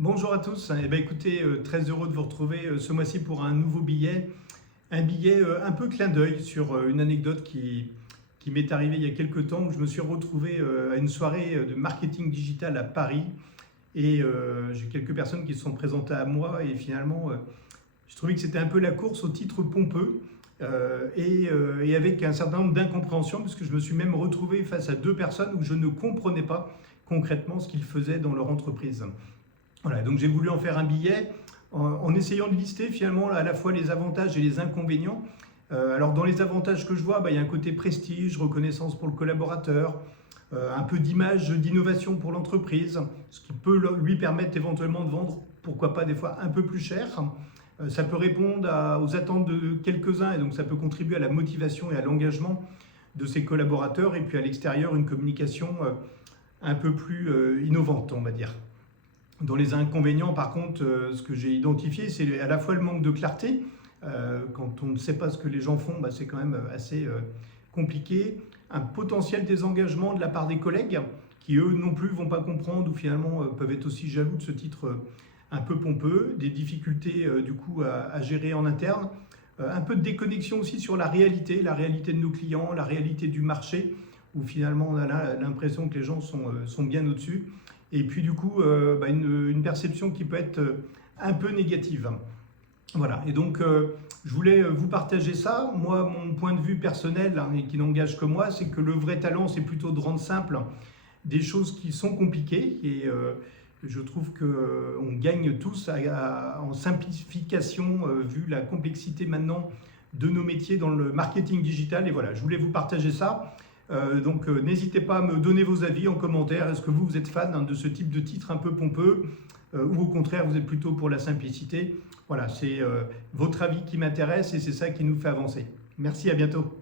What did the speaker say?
Bonjour à tous. Eh ben, écoutez, très heureux de vous retrouver ce mois-ci pour un nouveau billet. Un billet un peu clin d'œil sur une anecdote qui m'est arrivée il y a quelques temps où je me suis retrouvé à une soirée de marketing digital à Paris. Et j'ai quelques personnes qui se sont présentées à moi et finalement, je trouvais que c'était un peu la course au titre pompeux et avec un certain nombre d'incompréhensions parce que je me suis même retrouvé face à deux personnes où je ne comprenais pas concrètement ce qu'ils faisaient dans leur entreprise. Voilà, donc j'ai voulu en faire un billet en essayant de lister finalement à la fois les avantages et les inconvénients. Alors dans les avantages que je vois, il y a un côté prestige, reconnaissance pour le collaborateur, un peu d'image, d'innovation pour l'entreprise, ce qui peut lui permettre éventuellement de vendre, pourquoi pas des fois un peu plus cher. Ça peut répondre aux attentes de quelques-uns et donc ça peut contribuer à la motivation et à l'engagement de ses collaborateurs. Et puis à l'extérieur, une communication un peu plus innovante, on va dire. Dans les inconvénients, par contre, ce que j'ai identifié, c'est à la fois le manque de clarté. Quand on ne sait pas ce que les gens font, c'est quand même assez compliqué. Un potentiel désengagement de la part des collègues qui, eux, non plus, vont pas comprendre ou finalement peuvent être aussi jaloux de ce titre un peu pompeux. Des difficultés, du coup, à gérer en interne. Un peu de déconnexion aussi sur la réalité de nos clients, la réalité du marché, où finalement on a l'impression que les gens sont bien au-dessus. Et puis du coup, une perception qui peut être un peu négative. Voilà, et donc je voulais vous partager ça. Moi, mon point de vue personnel, et qui n'engage que moi, c'est que le vrai talent, c'est plutôt de rendre simple des choses qui sont compliquées. Et je trouve qu'on gagne tous en simplification, vu la complexité maintenant de nos métiers dans le marketing digital. Et voilà, je voulais vous partager ça. Donc n'hésitez pas à me donner vos avis en commentaire. Est-ce que vous êtes fan de ce type de titre un peu pompeux ou au contraire vous êtes plutôt pour la simplicité? Voilà, c'est votre avis qui m'intéresse et c'est ça qui nous fait avancer. Merci, à bientôt.